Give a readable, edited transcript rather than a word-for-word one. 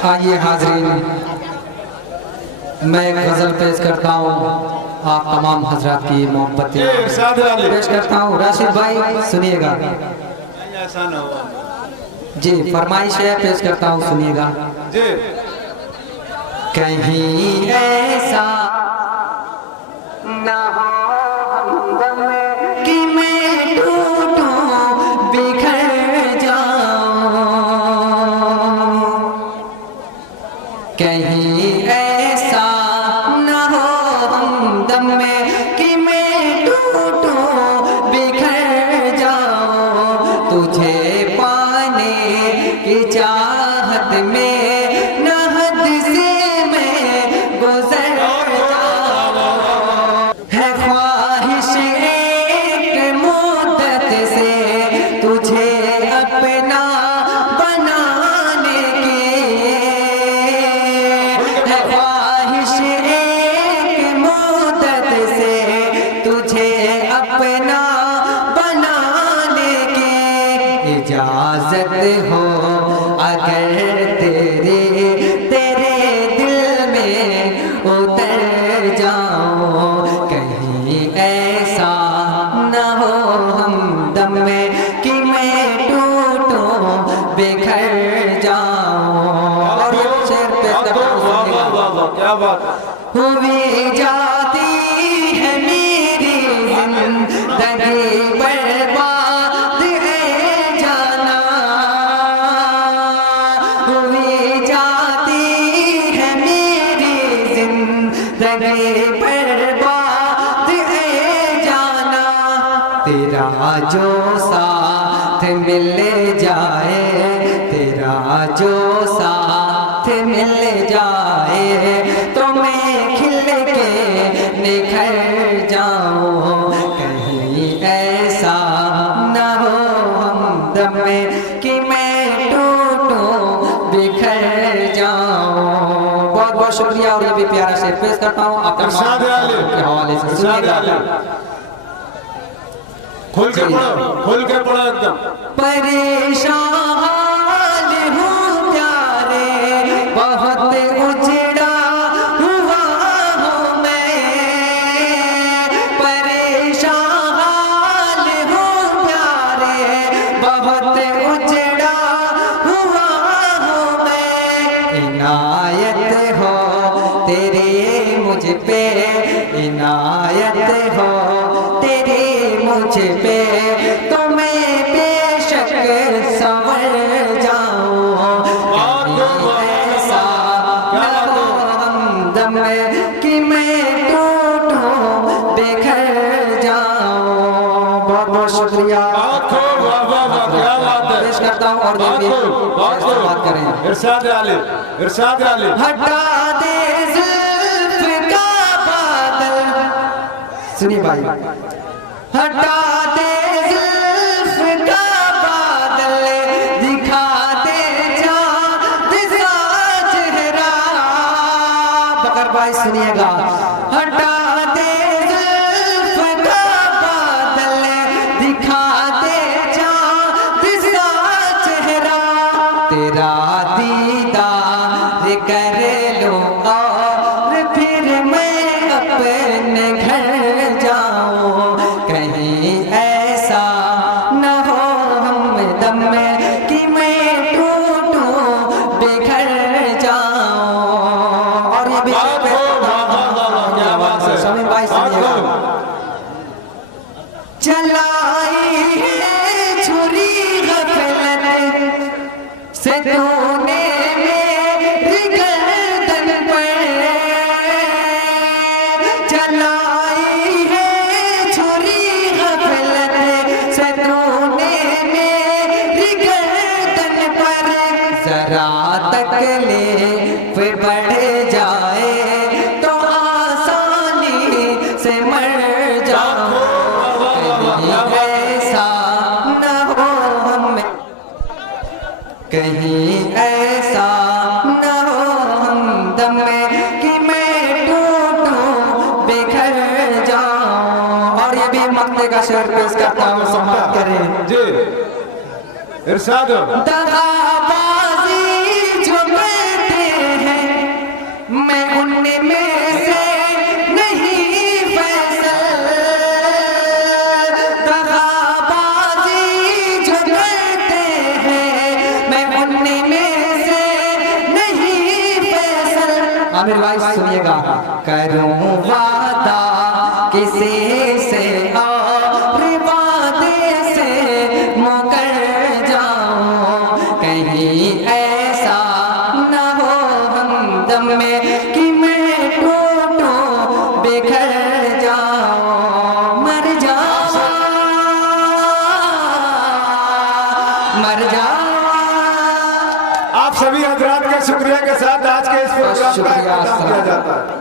आइए हाजरीन, मैं एक गज़ल पेश करता हूँ, आप तमाम हजरात की मोहब्बत पेश करता हूँ। राशिद भाई सुनिएगा जी, फरमाइश है, पेश करता हूँ, सुनिएगा जी। कहीं ऐसा ना हो हमदम कि मैं टूटूं बिखर जाऊं, कहीं ऐसा ना हो हमदम में कि मैं टूटूं बिखर जाऊं, तुझे पाने की चाहत में न हद से मैं गुजर जाऊं, है ख्वाहिश एक मुद्दत से तुझे अपना बनाने की, है ख्वाहिश एक मुद्दत से तुझे अपना बनाने की, इजाजत हो अगर तेरे दिल में उतर जाऊं, कहीं ऐसा न हो हमदम में कि मैं टूटूं बिखर जाऊं। और ये शेर पे क्या बात हुई जाती है मेरी जिंदगी बर्बाद है जाना, हुई जाती है मेरी जिंदगी बर्बाद है जाना, तेरा जो साथ मिल जाए, तेरा जो साथ मिल जाए तो मैं खिल के निखर जाऊं, कहीं ऐसा न हो हमदम में कि मैं टूटूं बिखर जाऊं। बहुत बहुत शुक्रिया। और ये भी प्यारा शेर पेश करता हूँ आपके हवाले से, सुनिएगा। खोल के पढ़ो एकदम। परेशान हूँ प्यारे, बहुत उजड़ा हुआ हूँ मैं, परेशान हूँ प्यारे, बहुत उजड़ा हुआ हूँ मैं, इनायत हो तेरी मुझ पे, इनायत हो तेरी मुझ पे तो मैं बेशक संवर जाऊं, ऐसा न हो हमदम में कि मैं टूटूं बिखर जाऊं। बहुत बहुत शुक्रिया पेश करता हूँ। और बात करें इरशाद आले हटा दे जुल्फ का बादल, सुनिए भाई, हटा दे जुल्फ का बादल, दिखा दे चाँद सा चेहरा, बकर भाई सुनिएगा, हटा दे जुल्फ का बादल, दिखा दे चाँद सा चेहरा, तेरा दीदार कर लो और फिर मैं अपने घर जाऊं, कहीं ऐसा न हो हमदम में कि मैं टूटूं बिखर जाऊं। और ये भी समीर भाई सुनिएगा, चलाई है छुरी गफलत से तूने मेरी गर्दन पर, चलाई है छुरी गफलत से तूने मेरी गर्दन पर, जरा तकलीफ बढ़ जाए तो आसानी से मर जाऊं, ऐसा न हो हमें, कहीं ऐसा न हो हमदम में कि मैं टूटूं बिखर जाऊं। और ये भी मक्ते का शेर पेश करता हूँ, समाप्त करें जी। इरशाद दगाबाजी जो करते आमिर भाई सुनिएगा। करूं वादा किसी से और वादे से मुकर जाऊं, कहीं ऐसा न हो हमदम में कि मैं टूटूं बिखर जाऊं। मर जाऊं, मर जाऊं। आप सभी हजरात के शुक्रिया के साथ आज के इस प्रोग्राम का शुक्रिया, इख्तिताम किया जाता है।